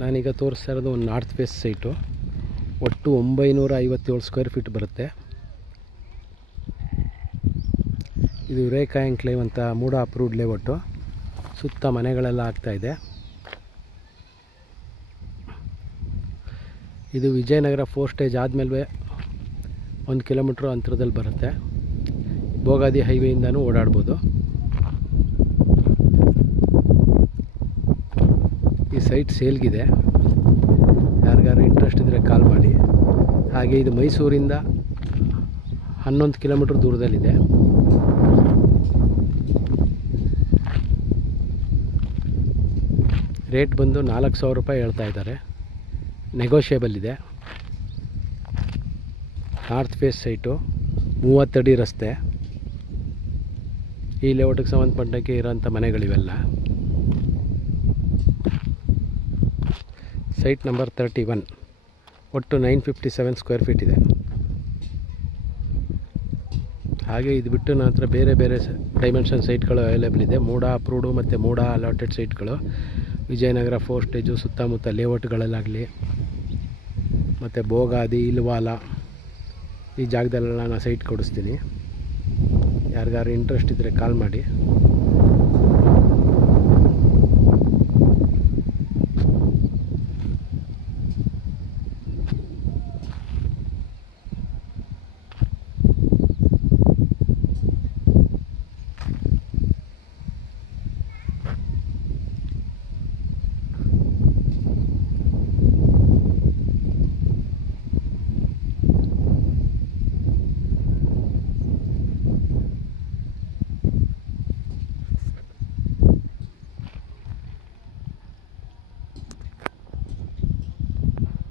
ನಾನೀಗ ತೋರಿಸ್ತಾ ಇರೋದು ಒಂದು ನಾರ್ತ್ ಫೇಸ್ ಸೈಟು. ಒಟ್ಟು 957 ಸ್ಕ್ವೇರ್ ಫೀಟ್ ಬರುತ್ತೆ. ಇದು ರೇಖಾ ಎನ್ಕ್ಲೇವ್ ಅಂತ ಮೂಡ ಅಪ್ರೂವ್ಡ್ ಲೇಔಟು. ಸುತ್ತ ಮನೆಗಳೆಲ್ಲ ಆಗ್ತಾಯಿದೆ. ಇದು ವಿಜಯನಗರ 4 ಸ್ಟೇಜ್ ಆದಮೇಲೆ 1 ಕಿಲೋಮೀಟ್ರ್ ಅಂತರದಲ್ಲಿ ಬರುತ್ತೆ. ಭೋಗಾದಿ ಹೈವೇಯಿಂದನೂ ಓಡಾಡ್ಬೋದು. ಈ ಸೈಟ್ ಸೇಲ್ಗಿದೆ. ಯಾರಿಗಾರು ಇಂಟ್ರೆಸ್ಟ್ ಇದ್ದರೆ ಕಾಲ್ ಮಾಡಿ. ಹಾಗೆ ಇದು ಮೈಸೂರಿಂದ 11 ಕಿಲೋಮೀಟ್ರ್ ದೂರದಲ್ಲಿದೆ. ರೇಟ್ ಬಂದು 4,000 ರೂಪಾಯಿ ಹೇಳ್ತಾ ಇದ್ದಾರೆ. ನೆಗೋಷಿಯೇಬಲ್ ಇದೆ. ನಾರ್ತ್ ಫೇಸ್ ಸೈಟು, 30 ಅಡಿ ರಸ್ತೆ. ಈ ಲೇಔಟಿಗೆ ಸಂಬಂಧಪಟ್ಟಕ್ಕೆ ಇರೋಂಥ ಮನೆಗಳಿವೆಲ್ಲ. Site number 31. ಒಟ್ಟು 957 ಸ್ಕ್ವೇರ್ ಫೀಟ್ ಇದೆ. ಹಾಗೆ ಇದು ಬಿಟ್ಟು ನನ್ನ ಹತ್ರ ಬೇರೆ ಬೇರೆ ಡೈಮೆನ್ಷನ್ ಸೈಟ್ಗಳು ಅವೈಲೇಬಲ್ ಇದೆ. ಮೂಡ ಅಪ್ರೂವ್ಡು ಮತ್ತು ಮೂಡ ಅಲಾಟೆಡ್ ಸೈಟ್ಗಳು ವಿಜಯನಗರ 4 ಸ್ಟೇಜು ಸುತ್ತಮುತ್ತ ಲೇಔಟ್ಗಳಲ್ಲಾಗಲಿ ಮತ್ತು ಭೋಗಾದಿ, ಇಲ್ವಾಲ ಈ ಜಾಗದಲ್ಲೆಲ್ಲ ನಾನು ಸೈಟ್ ಕೊಡಿಸ್ತೀನಿ. ಯಾರಿಗಾರು ಇಂಟ್ರೆಸ್ಟ್ ಇದ್ದರೆ ಕಾಲ್ ಮಾಡಿ.